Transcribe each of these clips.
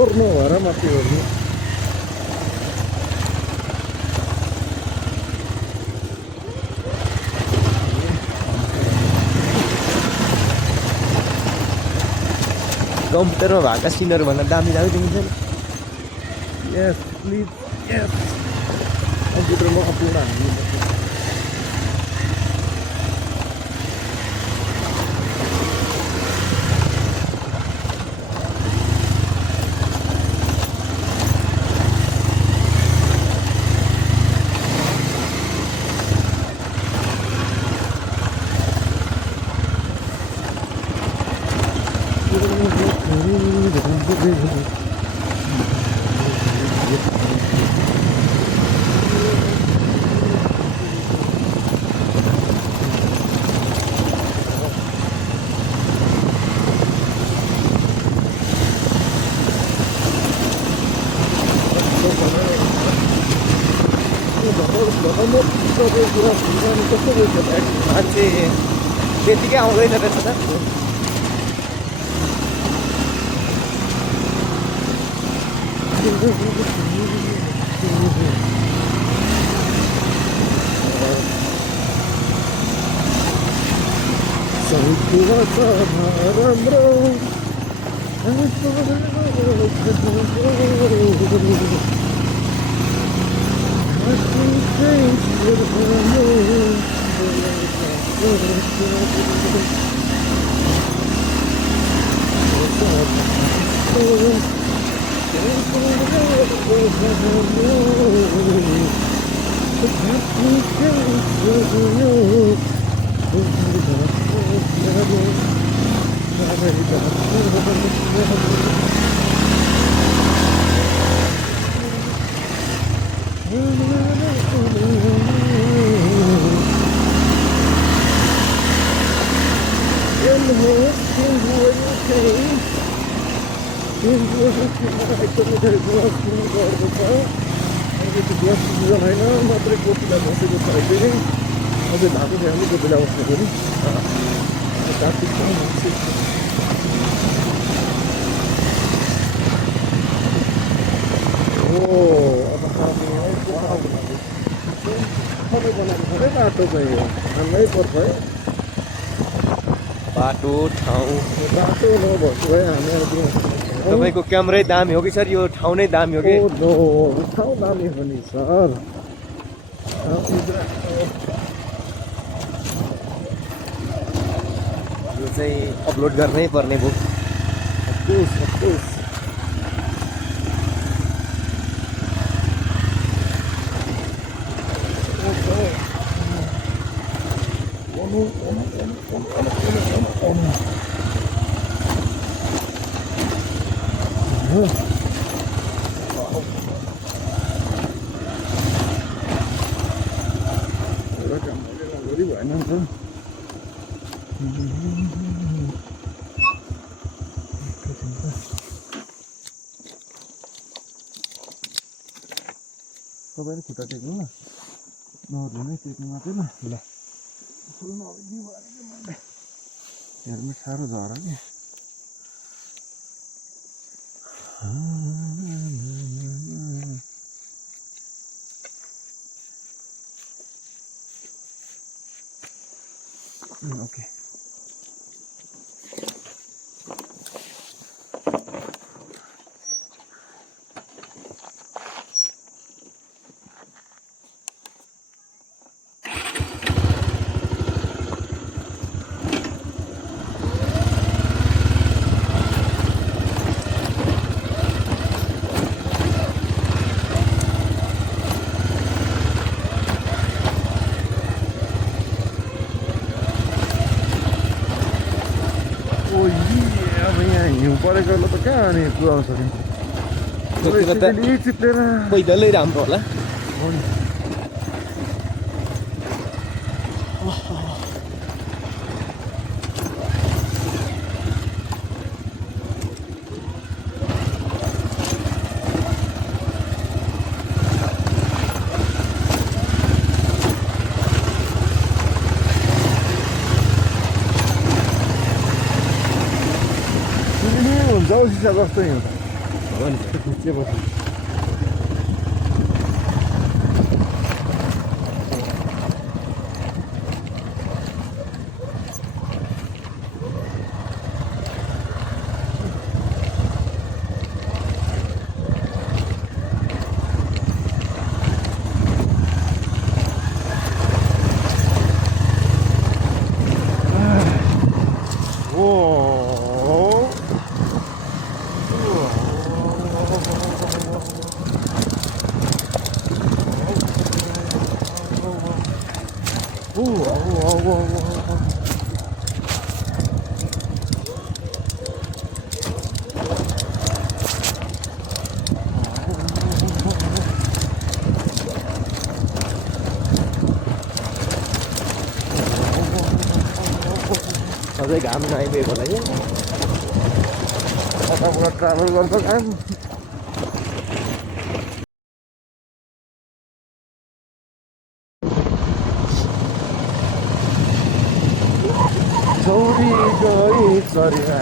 ओर्नु भएर माथि ओर्नु कम्प्युटरमा भएका सिनहरू भन्दा दामी दामी देखिन्छ नि यस प्लिज यस कम्प्युटरमा अपलोड हाल्नु मान्छे त्यतिकै आउँदैन रहेछ त मात्रै कोपीलाई बसेको छ अहिले अझै भएको छ भने कोपीलाई बस्नु पनि कार्तिक मान्छे अब हामी सबै बनाएको छ है बाटो चाहिँ हाल्नै पर्छ है बाटो ठाउँ बाटो नभएको भए हामी तपाईँको क्यामेरै दामी हो कि सर यो ठाउँ नै दामी हो कि ठाउँ दामी हो नि सर यो चाहिँ अपलोड गर्नै पर्ने भयो भएन नि त तपाईँले खुट्टा टेक्नु ल नर्नु नै टेक्नु मात्रै ल ल हेर्नु साह्रो झर कि ओके हिउँ परेकोले त कहाँ अनि पुऱ्याउन सकिन्छ चिप्लेर पैदलै राम्रो होला हुन्छ औ सिसा कस्तो हिउँ मानिसहरू खुच्चे बस्नु अझै घाम नआइपुगेको होला यो कताबाट ट्राभल गर्छ घाम छौरी गई चरिया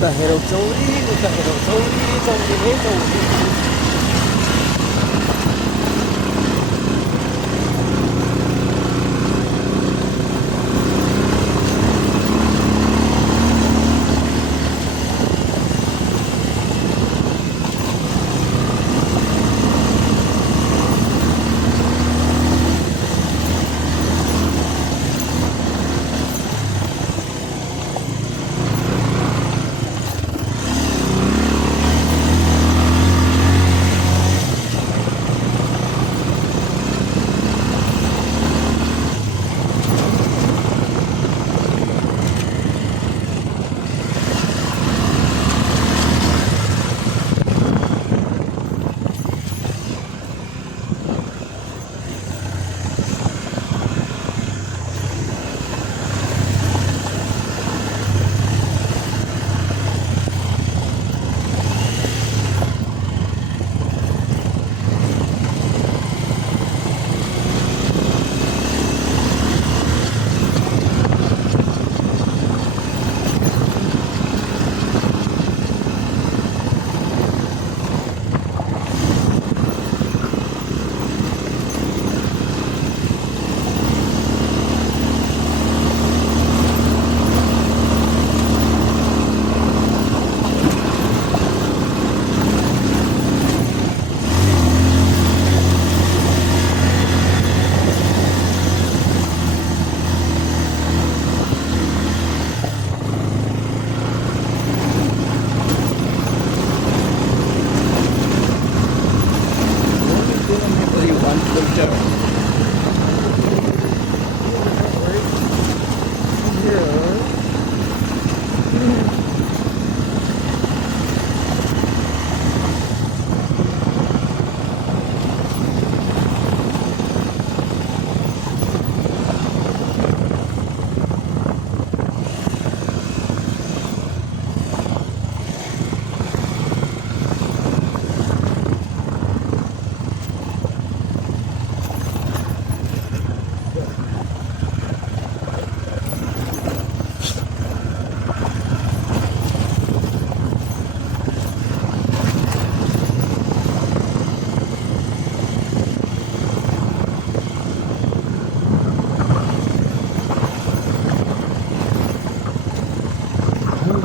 उता हेरौ चौरी उता हेरौ चौरी चौरी नै चौरी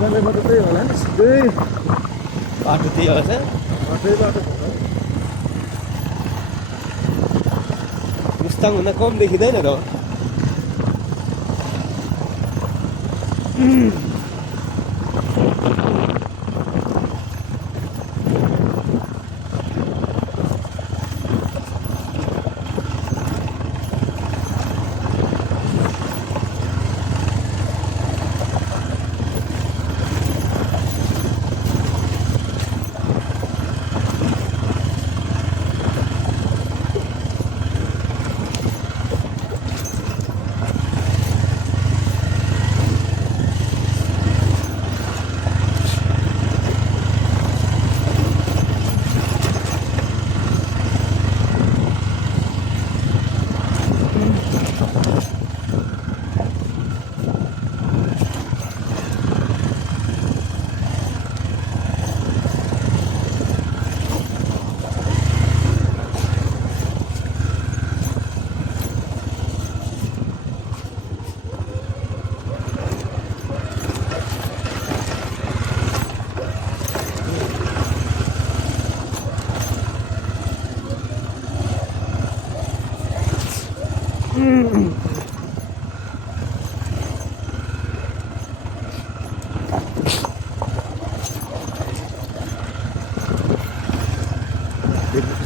जानेमा त त्यही होला नि सिधै बाटो त्यही होला सर त्यही बाटो होला मुस्ताङ भन्दा कम देखिँदैन त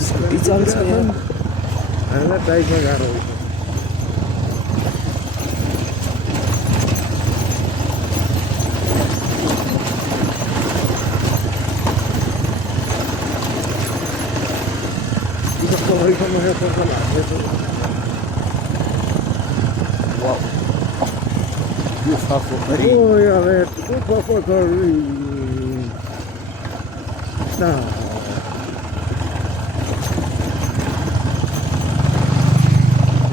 स्कुटी चल्छ यहाँ हामीलाई बाइकमा गाह्रो हुन्छ Oh, yeah, let's go for curry. Now.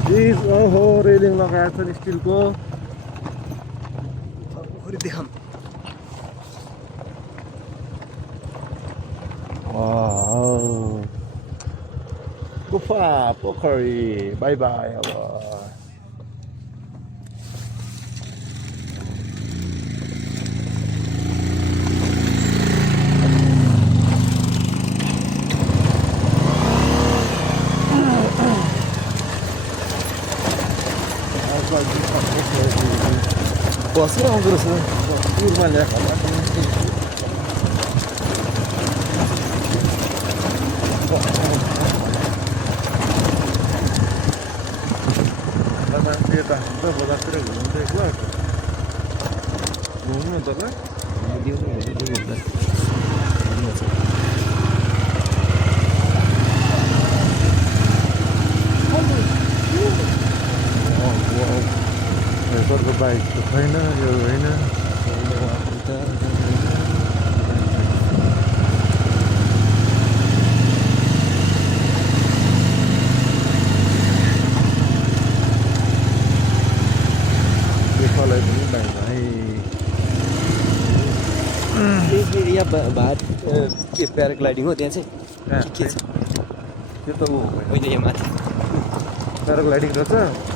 This railing लगाएको छ स्टिलको पोखरी देखाम गुफा पोखरी बाई बाई अब बसेर आउँदो रहेछ टुरमा ल्याएको मान्छे त हुन्छ बजारतिर घुम्नु त एक्लो घुम्नु त ल सरको बाइक त छैन यो होइन पनि बाइक भाइ एरिया भात के प्याराग्लाइडिङ हो त्यहाँ चाहिँ के छ त्यो त ऊ होइन यहाँ माथि प्याराग्लाइडिङ रहेछ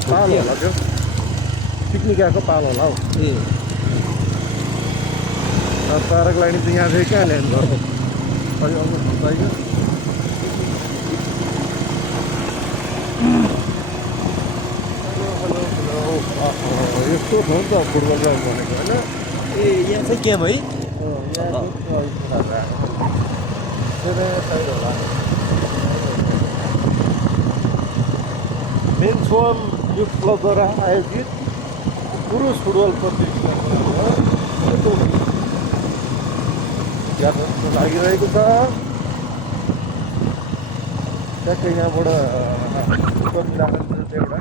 पालो होला त्यो पिकनिक आएको पालो होला हौ ए प्याराग्लाइडिङ चाहिँ यहाँ चाहिँ कहाँ ल्यान्ड गर्नु अलि आउनु पाइयो यस्तो छ नि त फुटबल ग्राउन्ड भनेको होइन ए यहाँ चाहिँ गेम है मेन्स वन युथ क्लबद्वारा आयोजित पुरुष फुटबल प्रतियोगिता लागिरहेको छ ट्याक्कै यहाँबाट एउटा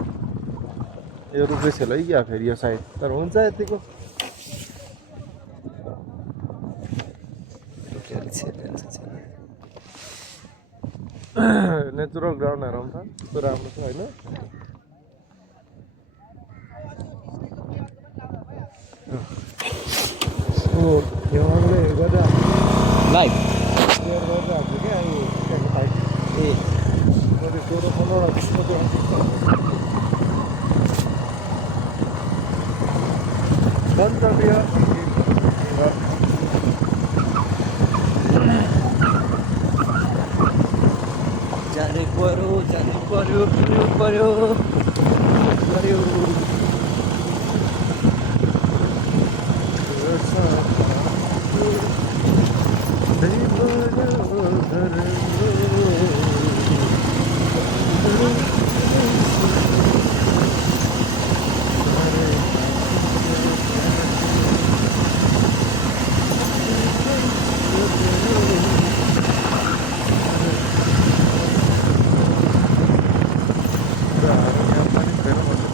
यो रुपेश है क्या फेरि यो साइड तर हुन्छ यतिको नेचुरल ग्राउन्डहरू आउँछ त्यस्तो राम्रो छ होइन हिमालले गर्दा लाइभ सेयर गरेर हाल्छ क्या यो त्यहाँको साइड ए मैले 14-15 त्यसको गन्तव्य जानु पर्यो पिउनु पर्यो पर्यो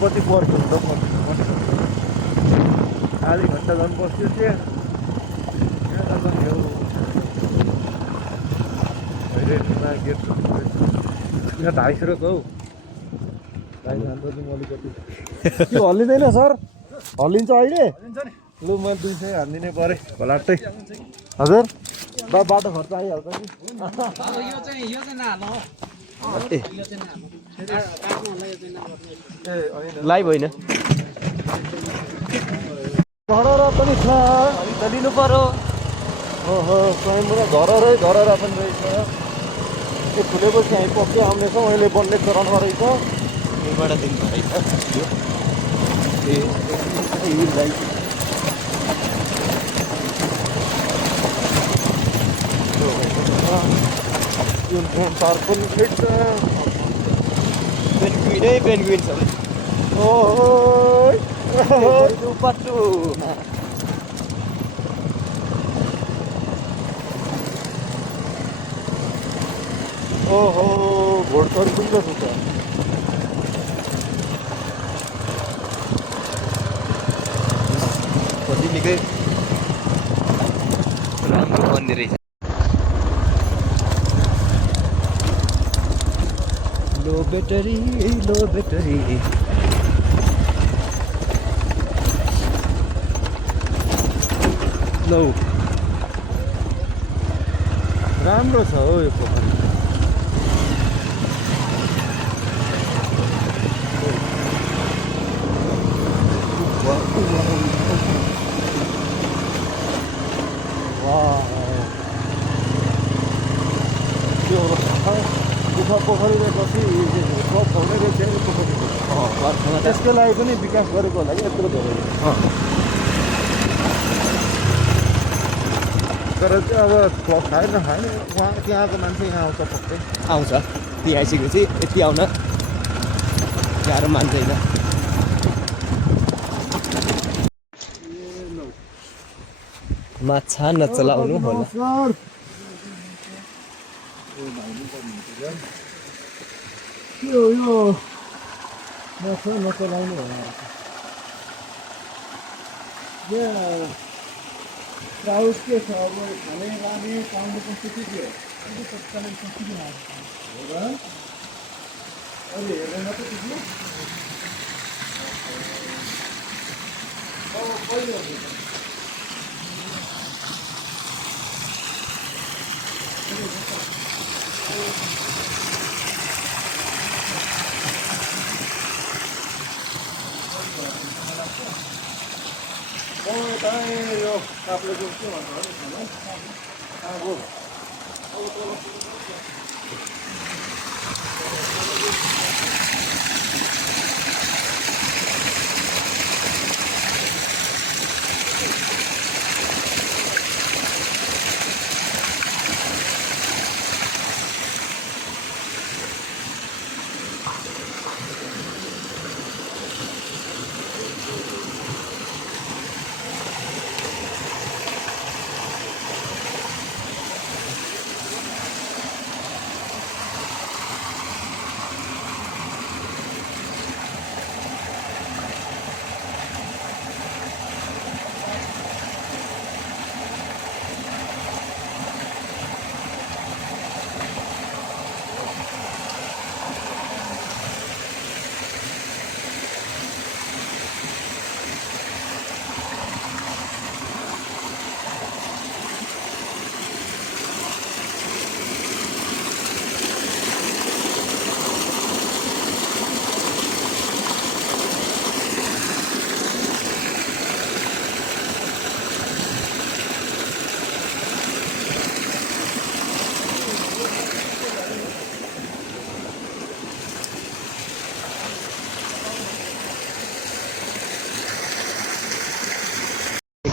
कति पर्खिनु त आधी घन्टा झन् बस्यो त्यहाँ गेट यहाँ 250 रहेछ हौ 250 चाहिँ अलिकति त्यो हल्लिँदैन सर हल्लिन्छ अहिले लु मैले 200 हानिदिने परेँ भलाटै हजुर बाटो खर्च आइहाल्छ कि लाइभ होइन घररा पनि छ त लिनु पर्यो ओहो स्वयंबाट घररा पनि रहेछ त्यो फुलेपछि हामी पक्कै आउनेछौँ अहिले बन्ने चरणमा रहेछ यहीँबाट दिनु रहेछ यो तार पनि फिट्छ पेन्गुइनै पेन्गुइन छ ओहो पट्टु ओहो घोडचरी पनि त छ कति निकै राम्रो बन्ने रहेछ लो ब्याटरी लौ राम्रो छ हो यो पोखरी त्यो पोखरी रहेपछि सब हुने रहेछ नि पोखरी त्यसको लागि पनि विकास गरेको होला कि यत्रो धेरै तर चाहिँ अब खाएन उहाँ त्यहाँको मान्छे यहाँ आउँछ पक्कै आउँछ ती आइसकेपछि यति आउन गाह्रो मान्दैन माछा नचलाउनु होला यो माछा नचलाउनु होला प्राउस के छ अब खाने लाने पाउने कसरी के हो तत्कालीन कसरी लाग्छ हो र अहिले हेर्दैन त त्यसले अब कहिले हुन्छ यो काप्ले के भन्छ अब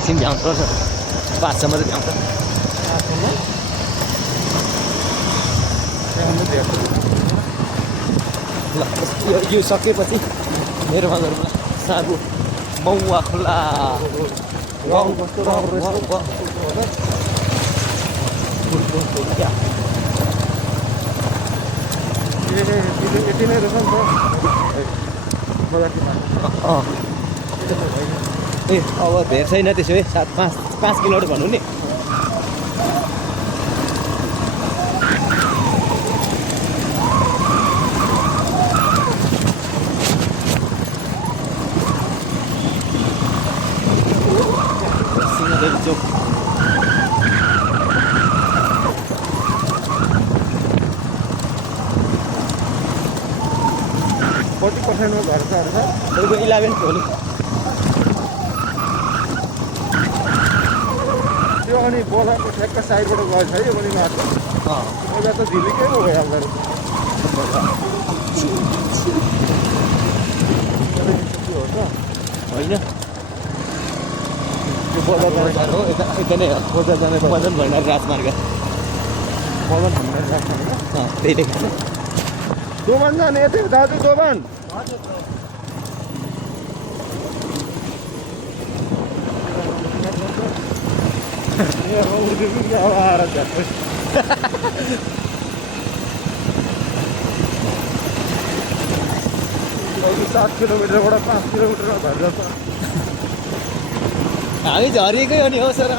एकछिन भ्याउँछ 5सम्म चाहिँ भ्याउँछ ल यो सकेपछि मेरोमा गरौँ ल साबु मौवा खोला कस्तो राम्रो रहेछ यति नै रहेछ नि त ए अब धेर छैन त्यसो भए 5 किलोमिटर भनौँ नि चोक कति पर्सेन्टमा घर छ तपाईँको 11 भोलि त्यो अनि बोलाको ठ्याक्क साइडबाट गएछ है यो पनि मात्र पहिला त झिलिकै पो भइहाल्दो रहेछ के हो त होइन त्यो बजार जाने हो यता नै हो बजार जाने बजार भण्डार राजमार्ग बजार भन्ने लाग्छ त्यही देख्छ दोभान जाने यतै दाजु दोभान आएर 7 किलोमिटरबाट 5 किलोमिटरमा घर जान्छ हामी झरिएकै हो नि हौ सर